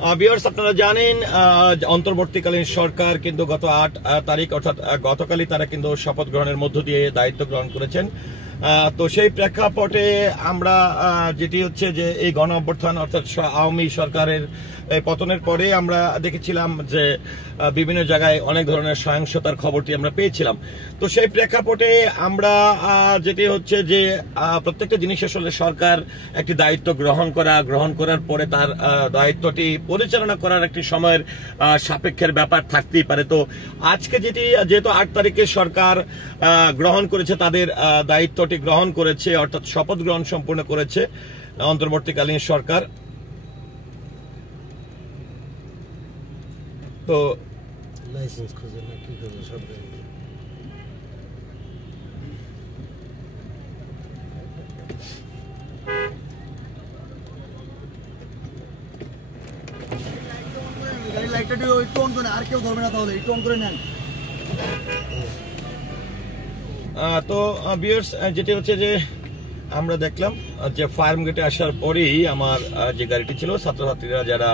Viewers, আপনারা জানেন অন্তর্বর্তীকালীন সরকার কিন্তু গত ৮ তারিখ অর্থাৎ গতকালই তারা কিন্তু শপথ গ্রহণের মধ্য দিয়ে দায়িত্ব গ্রহণ করেছেন। তো সেই প্রেক্ষাপটে আমরা যেটি হচ্ছে যে এই গণ অভ্যুত্থান অর্থাৎ আওয়ামী সরকারের পতনের পরে আমরা দেখেছিলাম যে বিভিন্ন জায়গায় অনেক ধরনের সহিংসতার খবরটি আমরা পেয়েছিলাম। তো সেই প্রেক্ষাপটে আমরা যেটি হচ্ছে যে প্রত্যেকটা জিনিস আসলে সরকার একটি দায়িত্ব গ্রহণ করার পরে তার দায়িত্বটি পরিচালনা করার একটি সময়ের সাপেক্ষের ব্যাপার থাকতেই পারে। তো আজকে যেহেতু ৮ তারিখে সরকার গ্রহণ করেছে, তাদের দায়িত্বটি গ্রহণ করেছে অর্থাৎ শপথ গ্রহণ সম্পূর্ণ করেছে অন্তর্বর্তীকালীন সরকার। তো লাইসেন্স খুঁজে না কি করবে সব গাড়ি লাইটটা দিয়ে ওই টোন করে আর কেউ ধরবে না, তাহলে এই টোন করে নেন। তো ভিউয়ার্স, যেটি হচ্ছে যে আমরা দেখলাম যে ফার্ম গেটে আসার পরেই আমার যে গাড়িটি ছিল, ছাত্রছাত্রীরা যারা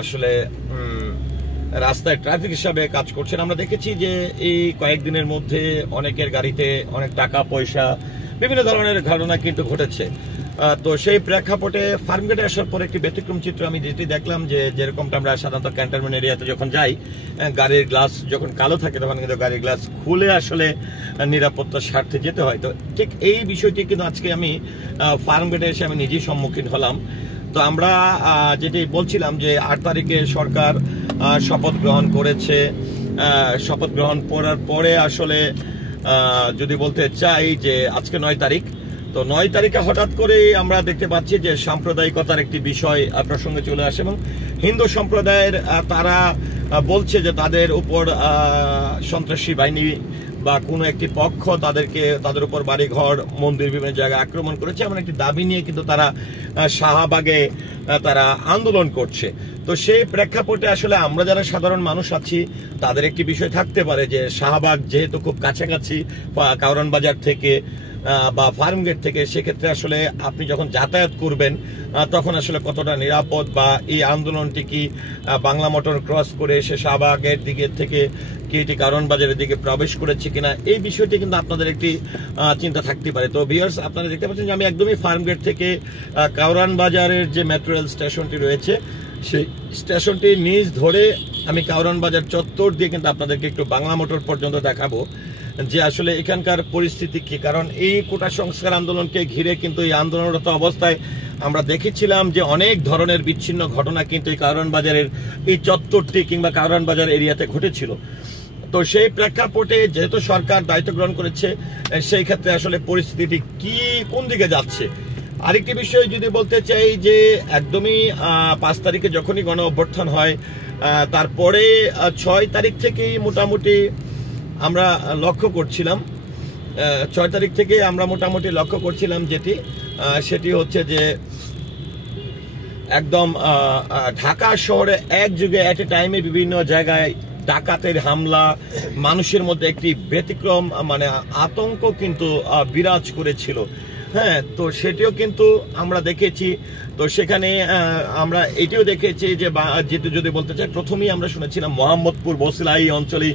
আসলে রাস্তায় ট্রাফিক হিসাবে কাজ করছেন, আমরা দেখেছি যে এই কয়েকদিনের মধ্যে অনেকের গাড়িতে অনেক টাকা পয়সা বিভিন্ন ধরনের ঘটনা কিন্তু ঘটেছে। তো সেই প্রেক্ষাপটে ফার্মগেটে আসার পর একটি ব্যতিক্রম চিত্র আমি যেটি দেখলাম যে যেরকমটা আমরা সাধারণত ক্যান্টনমেন্ট এরিয়াতে যখন যাই, গাড়ির গ্লাস যখন কালো থাকে তখন কিন্তু গাড়ির গ্লাস খুলে আসলে নিরাপত্তার স্বার্থে যেতে হয়। তো ঠিক এই বিষয়টি কিন্তু আজকে আমি ফার্মগেটে এসে আমি নিজেই সম্মুখীন হলাম। তো আমরা যেটি বলছিলাম যে ৮ তারিখে সরকার শপথ গ্রহণ করেছে। শপথ গ্রহণ করার পরে আসলে যদি বলতে চাই যে আজকে ৯ তারিখ, তো ৯ তারিখে হঠাৎ করে আমরা দেখতে পাচ্ছি যে সাম্প্রদায়িকতার একটি বিষয় প্রসঙ্গে চলে আসে এবং হিন্দু সম্প্রদায়ের তারা বলছে যে তাদের উপর সন্ত্রাসী বাহিনী বা কোনো একটি পক্ষ তাদের উপর বাড়িঘর মন্দির বিভিন্ন জায়গায় আক্রমণ করেছে এমন একটি দাবি নিয়ে কিন্তু তারা শাহবাগে তারা আন্দোলন করছে। তো সেই প্রেক্ষাপটে আসলে আমরা যারা সাধারণ মানুষ আছি তাদের একটি বিষয় থাকতে পারে যে শাহবাগ যেহেতু খুব কাছাকাছি কাউরান বাজার থেকে বা ফার্মগেট থেকে, সেক্ষেত্রে আসলে আপনি যখন যাতায়াত করবেন তখন আসলে কতটা নিরাপদ বা এই আন্দোলনটি কি বাংলা মোটর ক্রস করে এসে শাহবাগের দিকে থেকে কি এটি কারণ বাজারের দিকে প্রবেশ করেছে কিনা, এই বিষয়টি কিন্তু আপনাদের একটি চিন্তা থাকতে পারে। তো ভিউয়ার্স, আপনারা দেখতে পাচ্ছেন যে আমি একদমই ফার্মগেট থেকে কাউরান বাজারের যে মেট্রো রেল স্টেশনটি রয়েছে সেই স্টেশনটি নিচ ধরে আমি কাউরান বাজার চত্বর দিয়ে কিন্তু আপনাদেরকে একটু বাংলা মোটর পর্যন্ত দেখাবো যে আসলে এখানকার পরিস্থিতি কি। কারণ এই কোটা সংস্কার আন্দোলনকে ঘিরে কিন্তু এই আন্দোলনরত অবস্থায় আমরা দেখেছিলাম যে অনেক ধরনের বিচ্ছিন্ন ঘটনা কিন্তু এই কাউরান বাজারের এই চত্বরটি কিংবা কাউরান বাজার এরিয়াতে ঘটেছিল। তো সেই প্রেক্ষাপটে যেহেতু সরকার দায়িত্ব গ্রহণ করেছে, সেই ক্ষেত্রে আসলে পরিস্থিতিটি কোন দিকে যাচ্ছে। আরেকটি বিষয় যদি বলতে চাই যে একদমই ৫ তারিখে যখনই গণ অভ্যুত্থান হয় তারপরে ৬ তারিখ থেকেই মোটামুটি আমরা লক্ষ্য করছিলাম ৬ তারিখ থেকে আমরা মোটামুটি লক্ষ্য করছিলাম সেটি হচ্ছে যে একদম ঢাকা শহরে একযোগে এট এ টাইমে বিভিন্ন জায়গায় ডাকাতের হামলা, মানুষের মধ্যে একটি ব্যতিক্রম মানে আতঙ্ক কিন্তু বিরাজ করেছিল। হ্যাঁ, তো সেটিও কিন্তু আমরা দেখেছি। তো সেখানে আমরা এটিও দেখেছি যে যেটি যদি বলতে চাই, প্রথমেই আমরা শুনেছিলাম মোহাম্মদপুর বসিলা এই অঞ্চলে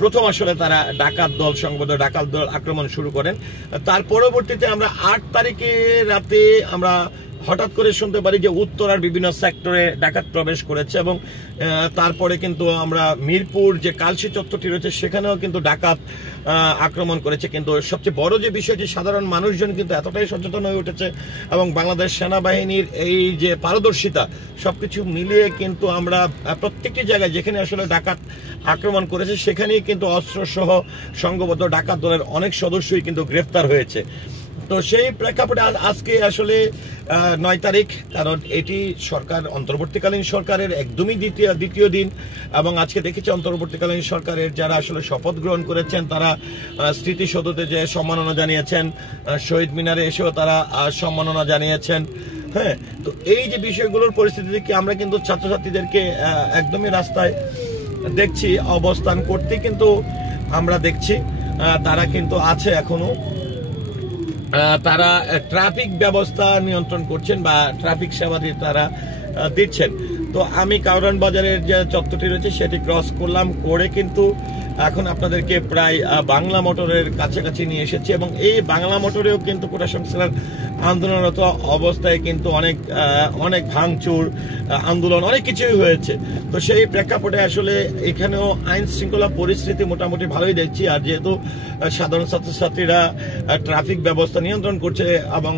প্রথম আসলে তারা ডাকাত দল আক্রমণ শুরু করেন। তার পরবর্তীতে আমরা ৮ তারিখে রাতে আমরা হঠাৎ করে শুনতে পারি যে উত্তরার বিভিন্ন সেক্টরে ডাকাত প্রবেশ করেছে এবং তারপরে কিন্তু আমরা মিরপুর যে কালশি চত্বরটি রয়েছে সেখানেও কিন্তু ডাকাত আক্রমণ করেছে। কিন্তু সবচেয়ে বড় যে বিষয়টি, সাধারণ মানুষজন কিন্তু এতটাই সচেতন হয়ে উঠেছে এবং বাংলাদেশ সেনাবাহিনীর এই যে পারদর্শিতা সবকিছু মিলিয়ে কিন্তু আমরা প্রত্যেকটি জায়গায় যেখানে আসলে ডাকাত আক্রমণ করেছে সেখানেই কিন্তু অস্ত্রসহ সংঘবদ্ধ ডাকাত দলের অনেক সদস্যই কিন্তু গ্রেফতার হয়েছে। তো সেই প্রেক্ষাপটে আজকে আসলে ৯ তারিখ, কারণ এটি সরকার অন্তর্বর্তীকালীন সরকারের একদমই দ্বিতীয় দিন এবং আজকে দেখেছি অন্তর্বর্তীকালীন সরকারের যারা আসলে শপথ গ্রহণ করেছেন তারা স্মৃতিসৌধতে যে সম্মাননা জানিয়েছেন, শহীদ মিনারে এসেও তারা সম্মাননা জানিয়েছেন। হ্যাঁ, তো এই যে বিষয়গুলোর পরিস্থিতি থেকে আমরা কিন্তু ছাত্রছাত্রীদেরকে একদমই রাস্তায় দেখছি অবস্থান করতে, কিন্তু আমরা দেখছি তারা কিন্তু আছে এখনো। তারা ট্রাফিক ব্যবস্থা নিয়ন্ত্রণ করছেন বা ট্রাফিক সেবা তারা দিচ্ছেন। তো আমি কারওয়ান বাজারের যে চত্বরটি রয়েছে সেটি ক্রস করলাম, করে কিন্তু এখন আপনাদেরকে প্রায় বাংলা মোটরের কাছাকাছি নিয়ে এসেছি এবং এই বাংলা মোটরেও কিন্তু কোটা সংস্কার আন্দোলনরত অবস্থায় কিন্তু অনেক ভাঙচুর আন্দোলন অনেক কিছুই হয়েছে। তো সেই প্রেক্ষাপটে আসলে এখানেও আইন শৃঙ্খলা পরিস্থিতি মোটামুটি ভালোই দেখছি। আর যেহেতু সাধারণ ছাত্রছাত্রীরা ট্রাফিক ব্যবস্থা নিয়ন্ত্রণ করছে এবং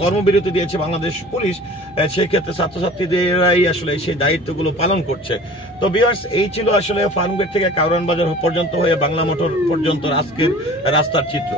কর্মবিরতি দিয়েছে বাংলাদেশ পুলিশ, সেই ক্ষেত্রে ছাত্রছাত্রীদেরাই আসলে সেই দায়িত্বগুলো পালন করছে। তো ভিউয়ার্স, এই ছিল আসলে ফার্মগেট থেকে কারওয়ান বাজার পর্যন্ত হয়ে বাংলা মোটর পর্যন্ত আজকের রাস্তার চিত্র।